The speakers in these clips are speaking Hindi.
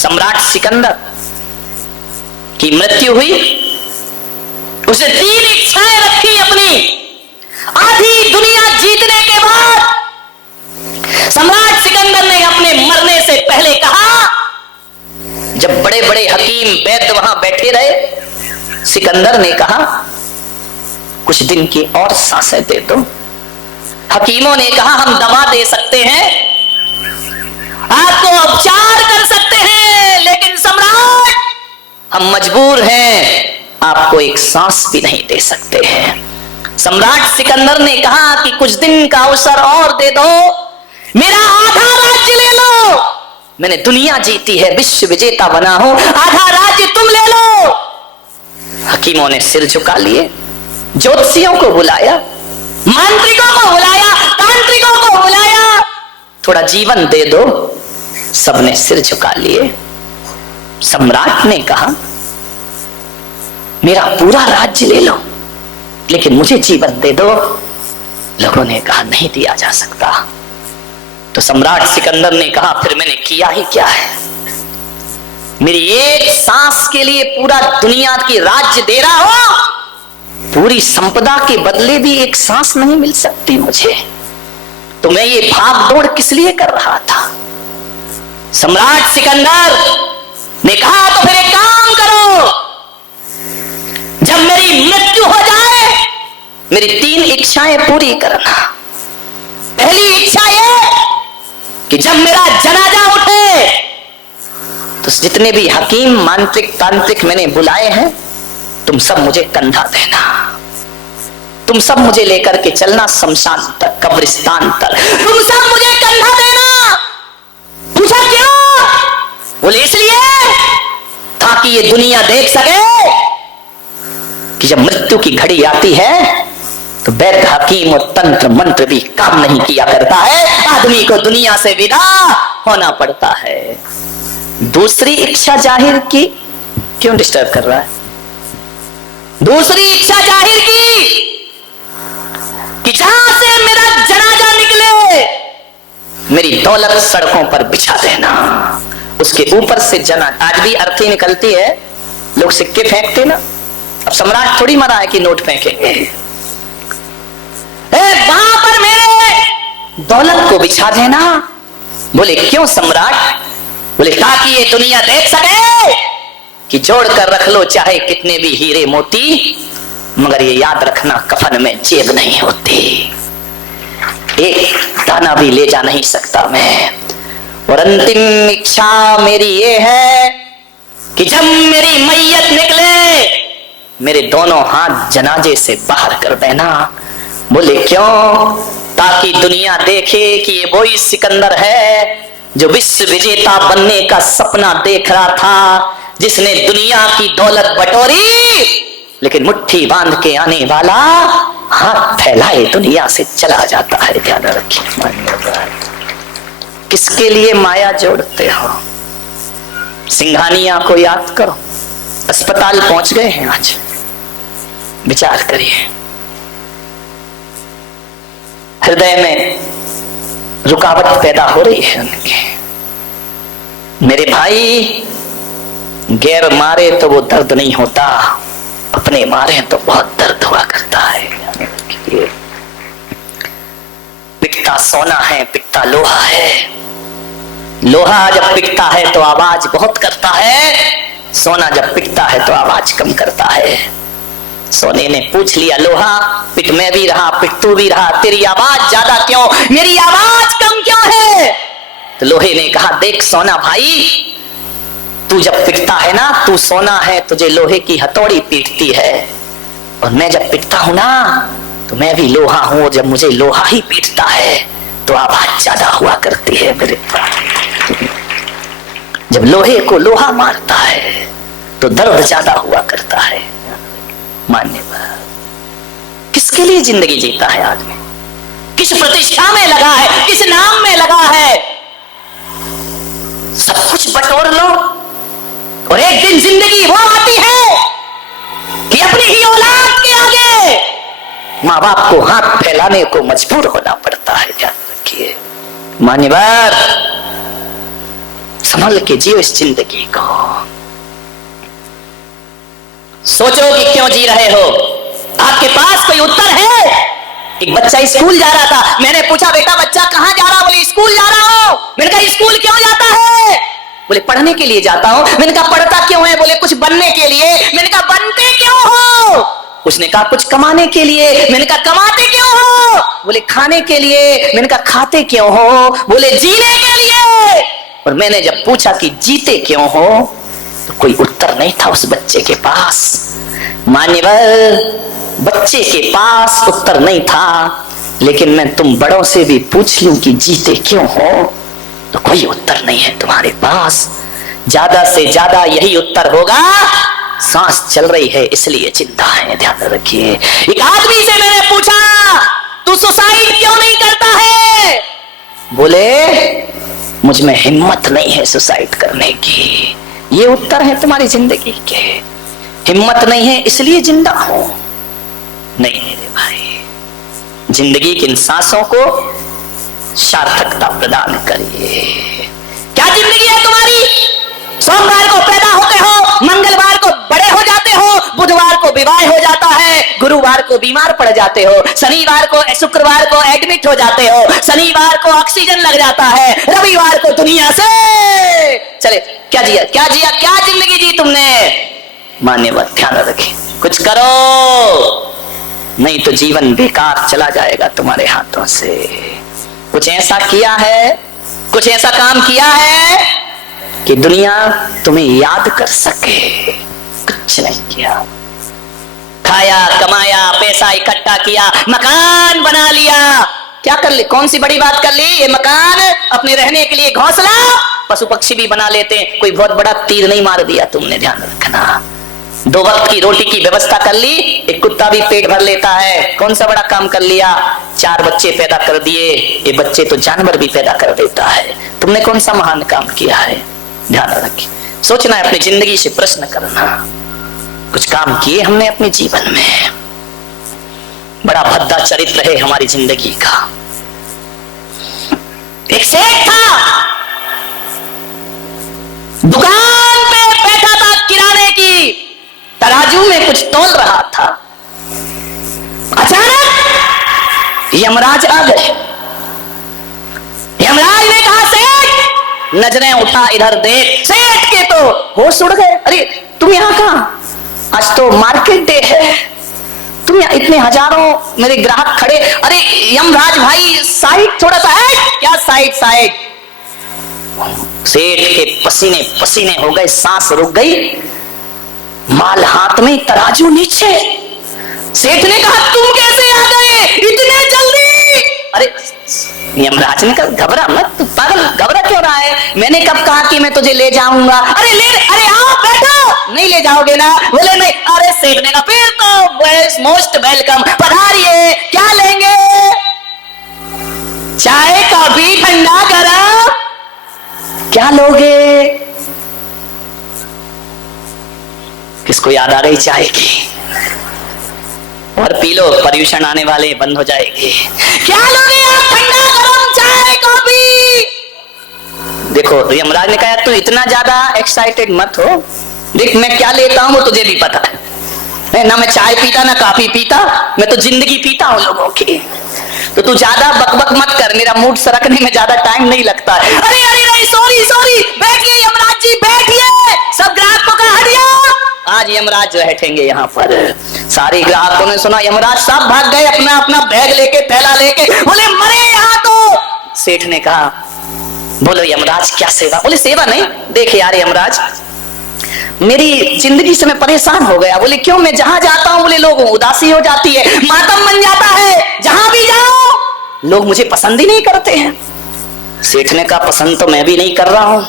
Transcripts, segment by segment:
सम्राट सिकंदर की मृत्यु हुई। उसने 3 इच्छाएं रखी अपनी। आधी दुनिया जीतने के बाद सम्राट सिकंदर ने अपने मरने से पहले कहा, जब बड़े बड़े हकीम वैद्य वहां बैठे रहे, सिकंदर ने कहा कुछ दिन की और सांसें दे दो। हकीमों ने कहा हम दवा दे सकते हैं, आपको उपचार कर सकते हैं, लेकिन सम्राट हम मजबूर हैं, आपको एक सांस भी नहीं दे सकते हैं। सम्राट सिकंदर ने कहा कि कुछ दिन का अवसर और दे दो, मेरा आधा राज्य ले लो। मैंने दुनिया जीती है, विश्व विजेता बना हूं, आधा राज्य तुम ले लो। हकीमों ने सिर झुका लिए, ज्योतिषियों को बुलाया, मांत्रिकों को बुलाया, तांत्रिकों को बुलाया, थोड़ा जीवन दे दो। सबने सिर झुका लिए। सम्राट ने कहा मेरा पूरा राज्य ले लो, लेकिन मुझे जीवन दे दो। लोगों ने कहा नहीं दिया जा सकता। तो सम्राट सिकंदर ने कहा फिर मैंने किया ही क्या है? मेरी एक सांस के लिए पूरा दुनिया की राज्य दे रहा हो, पूरी संपदा के बदले भी एक सांस नहीं मिल सकती मुझे, तो मैं ये भाग दौड़ किस लिए कर रहा था? सम्राट सिकंदर ने कहा तो फिर एक काम करो, जब मेरी मृत्यु हो जाए मेरी 3 इच्छाएं पूरी करना। पहली इच्छा ये कि जब मेरा जनाजा उठे तो जितने भी हकीम मांत्रिक तांत्रिक मैंने बुलाए हैं, तुम सब मुझे कंधा देना, तुम सब मुझे लेकर के चलना शमशान तक, कब्रिस्तान तक, तुम सब मुझे कंधा देना। पूछा क्यों? बोले इसलिए ताकि ये दुनिया देख सके कि जब मृत्यु की घड़ी आती है तो वैद्य हकीम और तंत्र मंत्र भी काम नहीं किया करता है, आदमी को दुनिया से विदा होना पड़ता है। दूसरी इच्छा जाहिर की, क्यों डिस्टर्ब कर रहा है? दूसरी इच्छा जाहिर की कि जहां से मेरा जनाजा निकले मेरी दौलत सड़कों पर बिछा देना, उसके ऊपर से जना। आज भी अर्थी निकलती है, लोग सिक्के फेंकते ना, अब सम्राट थोड़ी मरा है कि नोट फेंकेंगे। वहां पर मेरे दौलत को बिछा देना। बोले क्यों सम्राट? बोले ताकि ये दुनिया देख सके कि जोड़ कर रख लो चाहे कितने भी हीरे मोती, मगर ये याद रखना कफन में जेब नहीं होती, एक दाना भी ले जा नहीं सकता मैं। और अंतिम इच्छा मेरी ये है कि जब मेरी मैयत निकले मेरे दोनों हाथ जनाजे से बाहर कर देना। बोले क्यों? ताकि दुनिया देखे कि ये वही सिकंदर है जो विश्व विजेता बनने का सपना देख रहा था, जिसने दुनिया की दौलत बटोरी, लेकिन मुट्ठी बांध के आने वाला हाथ फैलाए दुनिया से चला जाता है। ध्यान रखिए, किसके लिए माया जोड़ते हो? सिंघानिया को याद करो, अस्पताल पहुंच गए हैं आज, विचार करिए। हृदय में रुकावट पैदा हो रही है उनके। मेरे भाई, गैर मारे तो वो दर्द नहीं होता, अपने मारे तो बहुत दर्द हुआ करता है। पिटता सोना है, पिटता लोहा है। लोहा जब पिटता है तो आवाज बहुत करता है, सोना जब पिटता है तो आवाज कम करता है। सोने ने पूछ लिया लोहा, पिट में भी रहा, पिट तू भी रहा, तेरी आवाज ज्यादा क्यों, मेरी आवाज कम क्यों है? तो लोहे ने कहा देख सोना भाई, तू जब पिटता है ना, तू सोना है, तुझे लोहे की हथौड़ी पीटती है, और मैं जब पिटता हूं ना तो मैं भी लोहा हूं, जब मुझे लोहा ही पीटता है तो आवाज ज्यादा हुआ करती है मेरे। जब लोहे को लोहा मारता है तो दर्द ज्यादा हुआ करता है। मानने पर किसके लिए जिंदगी जीता है आदमी? किस प्रतिष्ठा में लगा है, किस नाम में लगा है? सब कुछ बटोर लो और एक दिन जिंदगी वो आती है कि अपनी ही औलाद के आगे माँ बाप को हाथ फैलाने को मजबूर होना पड़ता है। ध्यान रखिए मान्यवर, संभल के जियो इस जिंदगी को। सोचो कि क्यों जी रहे हो, आपके पास कोई उत्तर है? एक बच्चा स्कूल जा रहा था, मैंने पूछा बेटा बच्चा कहां जा रहा? बोले स्कूल जा रहा हूं। मैंने कहा स्कूल क्यों जाता है? बोले पढ़ने के लिए जाता हूं। मैंने कहा पढ़ता क्यों है? बोले कुछ बनने के लिए। मैंने कहा बनते क्यों हो? उसने कहा कुछ कमाने के लिए। मैंने कहा कमाते क्यों हो? बोले खाने के लिए। मैंने कहा खाते क्यों हो? बोले जीने के लिए। और मैंने जब पूछा कि जीते क्यों हो, तो कोई उत्तर नहीं था उस बच्चे के पास। मान्यवर, बच्चे के पास उत्तर नहीं था, लेकिन मैं तुम बड़ों से भी पूछ लूं कि जीते क्यों हो, तो कोई उत्तर नहीं है तुम्हारे पास। ज्यादा से ज्यादा यही उत्तर होगा, सांस चल रही है इसलिए जिंदा है। ध्यान रखिए। एक आदमी से मैंने पूछा तू सुसाइड क्यों नहीं करता है? बोले मुझ में हिम्मत नहीं है सुसाइड करने की। ये उत्तर है तुम्हारी जिंदगी के? हिम्मत नहीं है इसलिए जिंदा हो? नहीं मेरे भाई, जिंदगी की इन सांसों को सार्थकता प्रदान करिए। क्या जिंदगी है तुम्हारी? सोमवार को पैदा होते हो, मंगलवार को बड़े हो जाते हो, बुधवार को विवाह हो जाता है, गुरुवार को बीमार पड़ जाते हो, शनिवार को शुक्रवार को एडमिट हो जाते हो, शनिवार को ऑक्सीजन लग जाता है, रविवार को दुनिया से चले। क्या जिया, क्या जिया, क्या जिंदगी जी तुमने? मान्यवर ध्यान रखें, कुछ करो, नहीं तो जीवन बेकार चला जाएगा तुम्हारे हाथों से। कुछ ऐसा किया है, कुछ ऐसा काम किया है कि दुनिया तुम्हें याद कर सके? कुछ नहीं किया। खाया, कमाया, पैसा इकट्ठा किया, मकान बना लिया, क्या कर ली? कौन सी बड़ी बात कर ली? ये मकान, अपने रहने के लिए घोंसला, पशु पक्षी भी बना लेते हैं, कोई बहुत बड़ा तीर नहीं मार दिया तुमने। ध्यान रखना। 2 वक्त की रोटी की व्यवस्था कर ली, एक कुत्ता भी पेट भर लेता है, कौन सा बड़ा काम कर लिया? 4 बच्चे पैदा कर दिए, ये बच्चे तो जानवर भी पैदा कर देता है, तुमने कौन सा महान काम किया है? ध्यान रखिए, सोचना है, अपनी जिंदगी से प्रश्न करना, कुछ काम किए हमने अपने जीवन में? बड़ा भद्दा चरित्र है हमारी जिंदगी का। एक सेठ था, दुकान पे बैठा था किराने की, तराजू में कुछ तौल रहा था। अचानक यमराज आ गए। यमराज ने कहा सेठ, नजरें उठा इधर देख। सेठ के तो होश उड़ गए। अरे तुम यहाँ कहां? आज तो मार्केट डे है, तुम यहाँ इतने हजारों मेरे ग्राहक खड़े। अरे यमराज भाई साइड थोड़ा सा है। क्या साइड? साइड। सेठ के पसीने पसीने हो गए, सांस रुक गई, माल हाथ में, तराजू नीचे। सेठ ने कहा तुम कैसे आ गए इतने जल्दी? अरे यमराज ने कहा घबरा मत, तू पागल, घबरा क्यों रहा है? मैंने कब कहा कि मैं तुझे ले जाऊंगा? अरे अरे आओ बैठो। नहीं ले जाओगे ना? बोले नहीं। अरे सेठ ने कहा फिर तो मोस्ट वेलकम, पधारिए, क्या लेंगे? चाय, कॉफी, ठंडा, गरम, क्या लोगे? किसको याद आ रही चाय की? और पी लो, पर्यूषण आने वाले बंद हो जाएगी। क्या लोगे आप? ठंडा, गरम, चाय, कॉफी? देखो यमराज ने कहा तू इतना ज्यादा एक्साइटेड मत हो, देख मैं क्या लेता हूं वो तुझे भी पता है ना। मैं चाय पीता ना कॉफी पीता, मैं तो जिंदगी पीता हूं लोगों की। तो तू ज्यादा बकबक मत कर, मेरा मूड सरकने में ज्यादा टाइम नहीं लगता है। अरे अरे नहीं, सॉरी सॉरी, बैठिए यमराज जी बैठिए, सब ग्राहकों का हटिया। आज यमराज बैठेंगे यहाँ पर। सारे ग्राहकों ने सुना यमराज साहब भाग गए अपना अपना बैग लेके, थैला लेके, बोले मरे यहाँ तो। सेठ ने कहा बोलो यमराज क्या सेवा? बोले सेवा नहीं, देख यार यमराज, मेरी जिंदगी से मैं परेशान हो गया। बोले क्यों? मैं जहां जाता हूं बोले लोग उदासी हो जाती है, मातम बन जाता है, जहां भी जाओ लोग मुझे पसंद ही नहीं करते हैं। सेठ ने कहा पसंद तो मैं भी नहीं कर रहा हूं,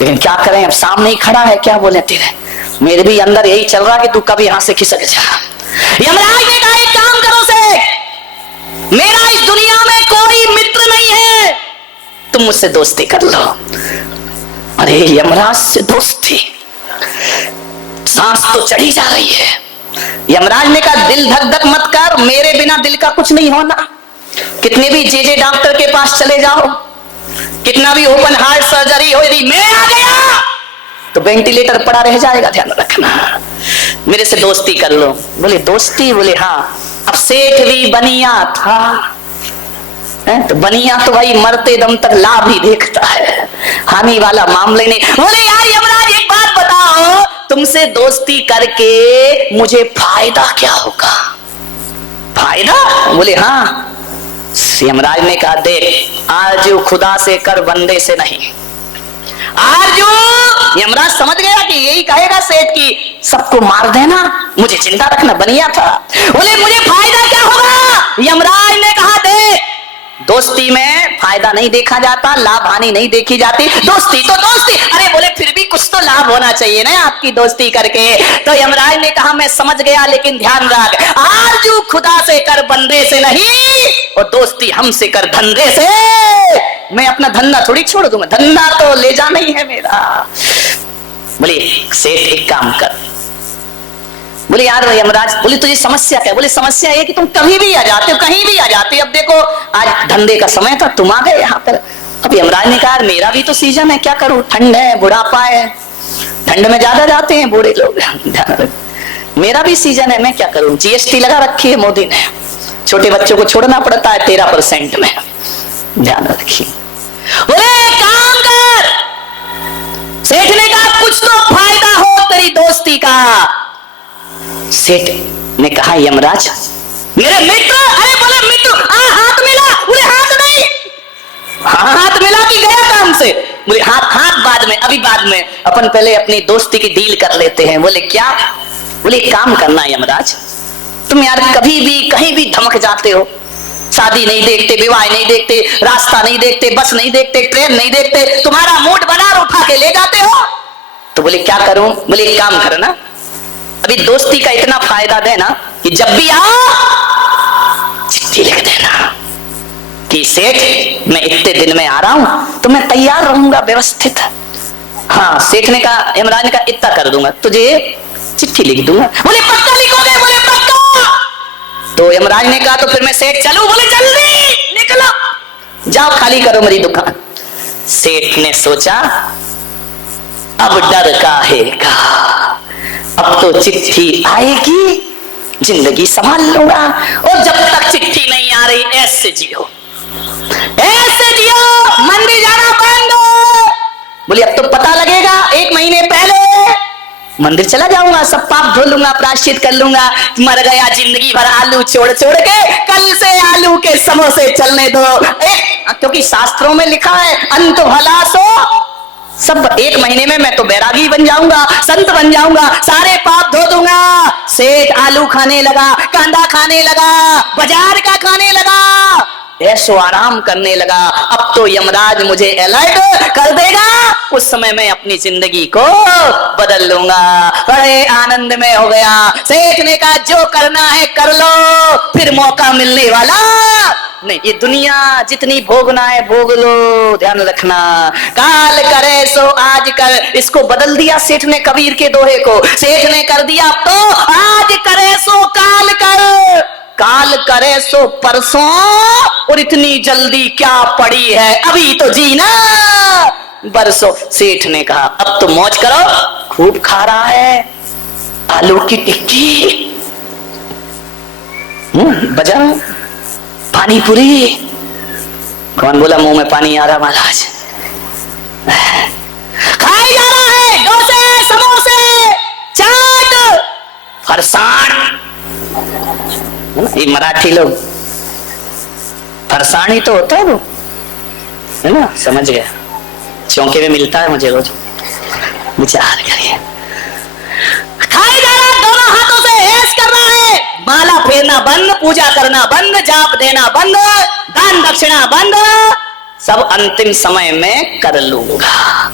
लेकिन क्या करें, अब सामने ही खड़ा है, क्या बोले तेरे, मेरे भी अंदर यही चल रहा कि तू कभी यहां से खिसक जा। यमराज ने कहा एक काम करो सेठ, मेरा इस दुनिया में कोई मित्र नहीं है, तुम मुझसे दोस्ती कर लो। अरे यमराज से दोस्ती, सांस तो चढ़ी जा रही है। यमराज ने कहा दिल धक धक मत कर, मेरे बिना दिल का कुछ नहीं होना। कितने भी जे डॉक्टर के पास चले जाओ, कितना भी ओपन हार्ट सर्जरी हो, यदि मैं आ गया तो वेंटिलेटर पड़ा रह जाएगा, ध्यान रखना। मेरे से दोस्ती कर लो। बोले दोस्ती? बोले हाँ। अब सेठ भी बनिया था, तो बनिया तो भाई मरते दम तक लाभ ही देखता है, हानि वाला मामले नहीं। बोले यार यमराज एक बात बताओ, तुमसे दोस्ती करके मुझे फायदा क्या होगा? फायदा? बोले हाँ। यमराज ने कहा देख, आरजू खुदा से कर, बंदे से नहीं। आरजू, यमराज समझ गया कि यही कहेगा सेठ की सबको मार देना, मुझे जिंदा रखना, बनिया था। बोले मुझे फायदा क्या होगा? यमराज ने कहा देख, दोस्ती में फायदा नहीं देखा जाता, लाभ हानि नहीं देखी जाती, दोस्ती तो दोस्ती। अरे बोले फिर भी कुछ तो लाभ होना चाहिए ना आपकी दोस्ती करके। तो यमराज ने कहा मैं समझ गया, लेकिन ध्यान रख, आरजू खुदा से कर, बंदे से नहीं, और दोस्ती हमसे कर, धंधे से। मैं अपना धंधा थोड़ी छोड़ दूंगा, धंधा तो ले जाना ही है मेरा। बोले सेठ एक काम कर। बोले यार यमराज, बोले तुझे समस्या क्या? बोले समस्या है कि तुम कभी भी आ जाते हो, कहीं भी आ जाते हो। अब देखो आज धंधे का समय था, तुम आ गए यहाँ पर। अब यमराज ने कहा मेरा भी तो सीजन है, क्या करूं, ठंड है, बुढ़ापा है, ठंड में ज्यादा जाते हैं बूढ़े लोग, मेरा भी सीजन है, मैं क्या करूं। जीएसटी लगा रखी है मोदी ने, छोटे बच्चों को छोड़ना पड़ता है 13% में, ध्यान रखिए। बोले काम कर। सेठ ने कहा कुछ तो फायदा हो तेरी दोस्ती का। सेठ ने कहा यमराज मेरे मित्र। अरे बोले मित्र, हाथ मिला। बोले हाथ नहीं, हाथ मिला कि गया काम से? बोले हाथ बाद में, अभी बाद में, अपन पहले अपनी दोस्ती की डील कर लेते हैं। बोले क्या? बोले काम करना यमराज, तुम यार कभी भी कहीं भी धमक जाते हो, शादी नहीं देखते, विवाह नहीं देखते, रास्ता नहीं देखते, बस नहीं देखते, ट्रेन नहीं देखते, तुम्हारा मूड बना उठा के ले जाते हो। तो बोले क्या करूं? बोले एक काम करना, अभी दोस्ती का इतना फायदा देना कि जब भी आओ चिट्ठी लिख देना कि सेठ मैं इतने दिन में आ रहा हूं, तो मैं तैयार रहूंगा व्यवस्थित। हाँ, सेठ ने कहा, यमराज ने कहा इतना कर दूंगा, तुझे चिट्ठी लिख दूंगा। बोले पक्का लिखोगे? बोले पक्का। तो यमराज ने कहा तो फिर मैं सेठ चलूं? बोले जल्दी निकलो, जाओ खाली करो मेरी दुकान। सेठ ने सोचा अब डर काहेगा, अब तो चिट्ठी आएगी, जिंदगी संभाल लूंगा, और जब तक चिट्ठी नहीं आ रही ऐसे जियो, ऐसे जियो, मंदिर जाना बंद हो। बोले अब तो पता लगेगा, 1 महीने पहले मंदिर चला जाऊंगा, सब पाप धो लूंगा, प्रायश्चित कर लूंगा, मर गया जिंदगी भर आलू छोड़ छोड़ के, कल से आलू के समोसे चलने दो। क्योंकि शास्त्रों में लिखा है अंत भला सो सब, 1 महीने में मैं तो बैरागी बन जाऊंगा, संत बन जाऊंगा, सारे पाप धो दूंगा। सेठ आलू खाने लगा, कांदा खाने लगा, बाजार का खाने लगा, ऐसो आराम करने लगा। अब तो यमराज मुझे अलर्ट कर देगा, उस समय मैं अपनी जिंदगी को बदल लूंगा। बड़े आनंद में हो गया। सेठ ने कहा जो करना है कर लो, फिर मौका मिलने वाला नहीं, ये दुनिया जितनी भोगना है भोग लो, ध्यान रखना। काल करे सो आज कर, इसको बदल दिया सेठ ने कबीर के दोहे को। सेठ ने कर दिया तो आज करे सो काल कर, काल करे सो परसों, और इतनी जल्दी क्या पड़ी है, अभी तो जीना बरसों। सेठ ने कहा अब तो मौज करो, खूब खा रहा है आलू की टिक्की, बजा पानी पूरी। कौन बोला मुंह में पानी आ रहा महाराज? खाई जा रहा है डोसे, समोसे, चाट, फरसाण। ये मराठी लोग फरसाण ही तो होता है वो, है ना, समझ गया। चौके में मिलता है मुझे रोज, विचार करिए। खाई जा रहा, दोनों हाथों से ऐश कर रहा है, माला फेरना बंद, पूजा करना बंद, जाप देना बंद, दान दक्षिणा बंद, सब अंतिम समय में कर लूंगा।